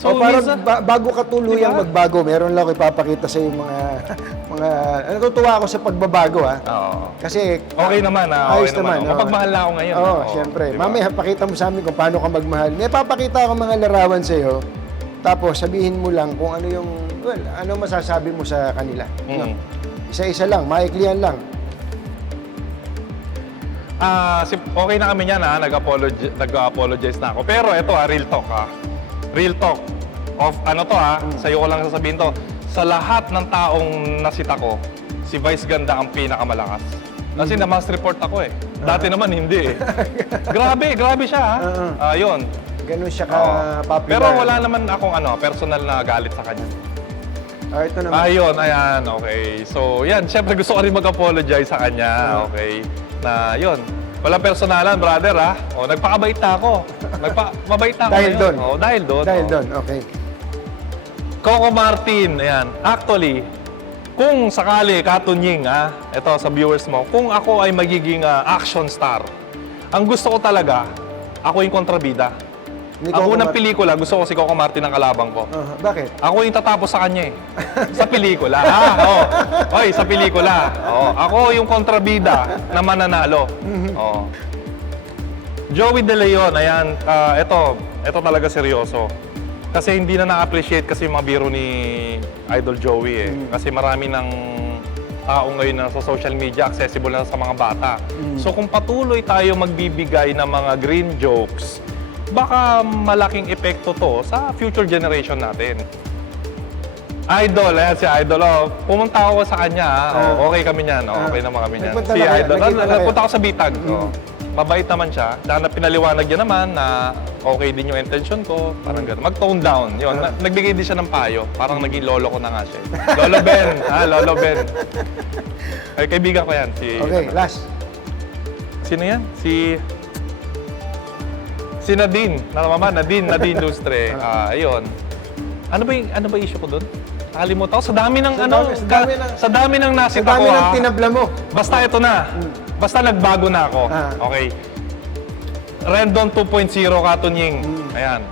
para minsan. ba- bago ka tuluyang Diba? magbago, meron lang ako ipapakita sa yung mga mga natutuwa ako sa pagbabago ha. Oo. Kasi Okay naman, ah. Okay ayos naman. naman. oh. Mapagmahal na ako ngayon. Oo, ah. syempre. diba? Mamaya pakita mo sa amin kung paano ka magmahal. May papakita ako mga larawan sa iyo. Tapos sabihin mo lang kung ano yung well, ano masasabi mo sa kanila. Mm. Isa-isa lang, maiklian lang. Ah, si, okay na kami niyan ha, nag-apologize, nag-apologize na ako. Pero ito ha, real talk ha. Real talk. Of ano to ha, sa'yo ko lang sasabihin to. Sa lahat ng taong nasita ko, si Vice Ganda ang pinakamalakas. Kasi na-mass report ako eh. Dati naman hindi eh. grabe, grabe siya ha. Oo. Ah, yun. Ganun siya ka-popular. Pero wala naman akong ano, personal na galit sa kanya. Ah, ito naman. Ayun, ayan, okay. So, yan, syempre gusto ko rin mag-apologize sa kanya, okay? Na, yun, walang personalan, brother, ha? O, nagpakabait na ako. Nagpa, mabait na ako Dahil ngayon. doon. O, dahil doon. Dahil o. doon, okay. Coco Martin, ayan. Actually, kung sakali, katunying, ha? Ito, sa viewers mo, kung ako ay magiging ah, action star, ang gusto ko talaga, ako yung kontrabida. Ni Ang Coco unang Mar- pelikula, gusto ko si Coco Martin ang kalabang ko. Aha, bakit? Ako yung tatapos sa kanya eh. Sa pelikula. ah, oh. Oy, sa pelikula. Oh, ako yung kontrabida na mananalo. Oh. Joey De Leon, ayan, ah, ito, ito talaga seryoso. Kasi hindi na na-appreciate kasi yung mga biro ni Idol Joey eh. Kasi marami ng tao ngayon na sa social media accessible na sa mga bata. So kung patuloy tayo magbibigay ng mga green jokes, baka malaking epekto to sa future generation natin. Idol, ayan si Idol. Oh, pumunta ako sa kanya. ah. Oh, okay kami niyan. Oh, Ah. okay naman kami niyan. Nagpunta Si na kayo? Idol. Nagkita na kayo? Nagpunta ako sa Bitag. Oh. Mabait naman siya. Dahil na pinaliwanag niya naman na okay din yung intention ko. Parang gano'n. Mag-tone down. Yun. Na- nagbigay din siya ng payo. Parang naging lolo ko na nga siya. Lolo Ben. ha, Lolo Ben. Ay, kaibigan ko yan. Si, Okay, last. Sino yan? Si... Si Nadine. Nakama Nadine. Nadine Lustre. Ah, ayun. Ano ba yung, ano ba issue ko doon? Nakalimutan ko. Sa dami ng Sa ano, dami- sa dami ng- sa dami ng Sa nasita dami ko ng ah. tinabla mo. Basta ito na. Basta nagbago na ako. Ah. Okay. Rendon 2.0 Katunying. Ayan.